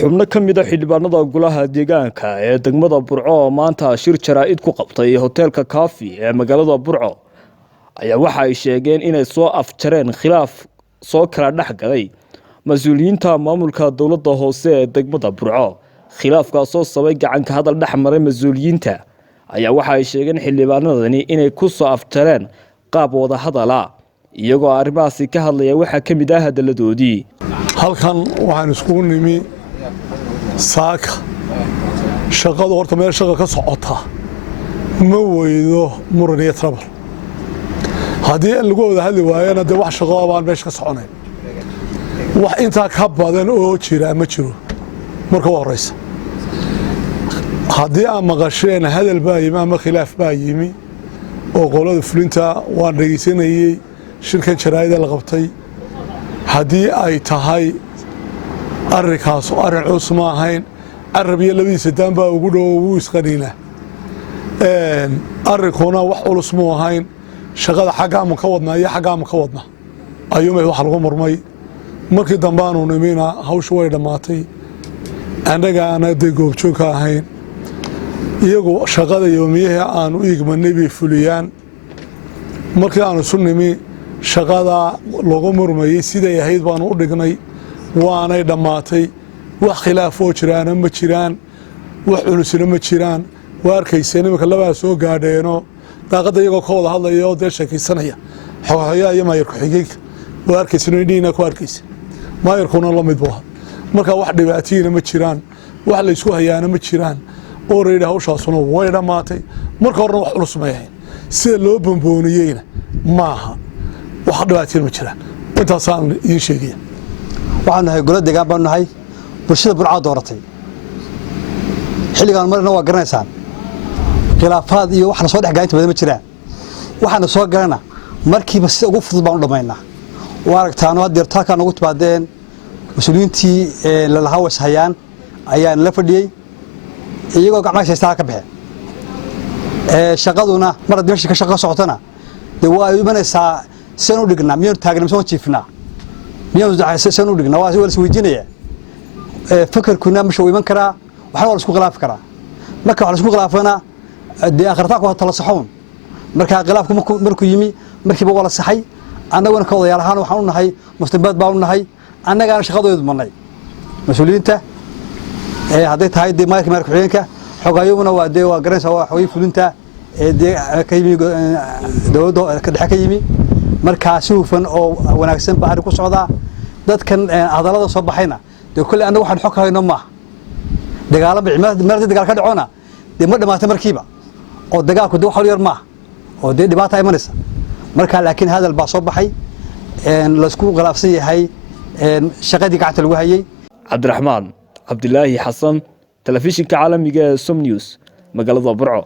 xubno ka mid ah xildhibaanada golaha deegaanka ee degmada Burco oo maanta shir jaraa'id ku qabtay hoteelka Kaafi ee magaalada Burco ayaa waxa ay sheegeen inay soo afjareen khilaaf soo kala dhaxgalay mas'uuliyiinta maamulka dawladda hoose ee degmada Burco khilaafkaas oo sabay gacan ka hadal dhaxmaray mas'uuliyiinta ayaa waxa ay sheegeen xildhibaanadani inay ku soo afjareen qaab wada hadal ah iyagoo arrimahaasi ka hadlaya waxa ka mid ah hadaladoodii halkan waxaan isku nimi saaka shaqadu horta meel shaqa ka socota ma weydo muran iyo trouble haddii lagu wada hadli waayana dee wax shaqo baan meesha ka soconayn wax intaa ka badan oo jira ma jiro marka ugu horeysa haddii aan maqasheen hadal baa yimi ama khilaaf baa yimi oo qolada fulinta waan dhegeysanayay shirkan jaraa'ida la qabtay haddii ay tahay arrinkaas arrin culus ma ahayn carab iyo labadiisa daan baa ugu dhow wuu isqaniina arrinkuna wax culus muu ahayn shaqada xaggaama ka wadnaa iyo xaggaama ka wadna ayuumay wax lagu murmay markii dambe aanu nimina hawshu way dhammaatay annagaana dee goobjoog ka ahayn iyagu shaqada yoomiyihii aanu igmanay bay fuliyaan markii aanu isu nimi shaqada lagu murmayay siday ahayd baanu u dhignay waanay dhammaatay wax khilaaf oo jiraana ma jiraan wax culusna ma jiraan waa arkaysa nimanka labaa soo gaadheeno daaqadda iyagoo ka wada hadlaya oo dee sheekaysanaya xogayaa iyo maayarku xigeenka waa arkaysa indhiina ku arkaysa maayarkuna la mid buu marka wax dhibaatiyina ma jiraan wax la isku hayaana ma jiraan oo reeyda hawshaasuna way dhammaatay marka horena wax culus ma yahay sida loo bambooniyeyna maaha wax dhibaatiyina ma jiraan intaasaan idiin sheegaya waxaan nahay golo deegaan baan nahay bulshada Burco dooratay xilligan marna waa garanaysaan khilaafaad iyo wax la soo dhaxgaynta badan ma jiraan waxaana soo galana markiiba si ugu fudud baan u dhameynaa waa aragtaan oo hadda talkaan ugu timaadeen mas'uuliyiintii la lahaa was hayaan ayaan la fadhiyay iyagoo gacmaha haysta ka baxeen shaqaduna mar haddii meesha ka shaqo socotana dee waa imanaysaa saan u dhignaa miyaan taagnaa soo jiifnaa miyaan daxaysan saan u dhignaa waa is weydiinaya fikirkuna ma soo iman karaa waxa la isku khilaafi karaa marka wax la isku khilaafana dee akhirtaa ku tala saxoon marka khilaafku markuu yimi markiiba wala saxay annaguna ka wadayaal ahaan waxaan u nahay mustaqbal baan u nahay annagana shaqadoodu marnay mas'uuliyiinta hadday tahay dee maayarka xigeenka xogaayuna waa dee waa garanaysaa waa xoogay fulinta dee ka yimi dawladda ka dhex ka yimi markaa si hufan oo wanaagsan baa arrin ku socdaa dadkan hadallada soo baxayna dee kulli annagu waxaan xog ka hayno maaha dagaalada meel dagaal ka dhacona dee ma dhamaatay markiiba oo dagaalku dee wax yar maaha oo dee dhibaato ay imanaysa markaa laakiin hadal baa soo baxay la isku khilaafsan yahay shaqadii gacanta lagu hayay Cabdiraxmaan Abdullaahi Xasan telefishinka caalamiga ee Som News magaalada Burco.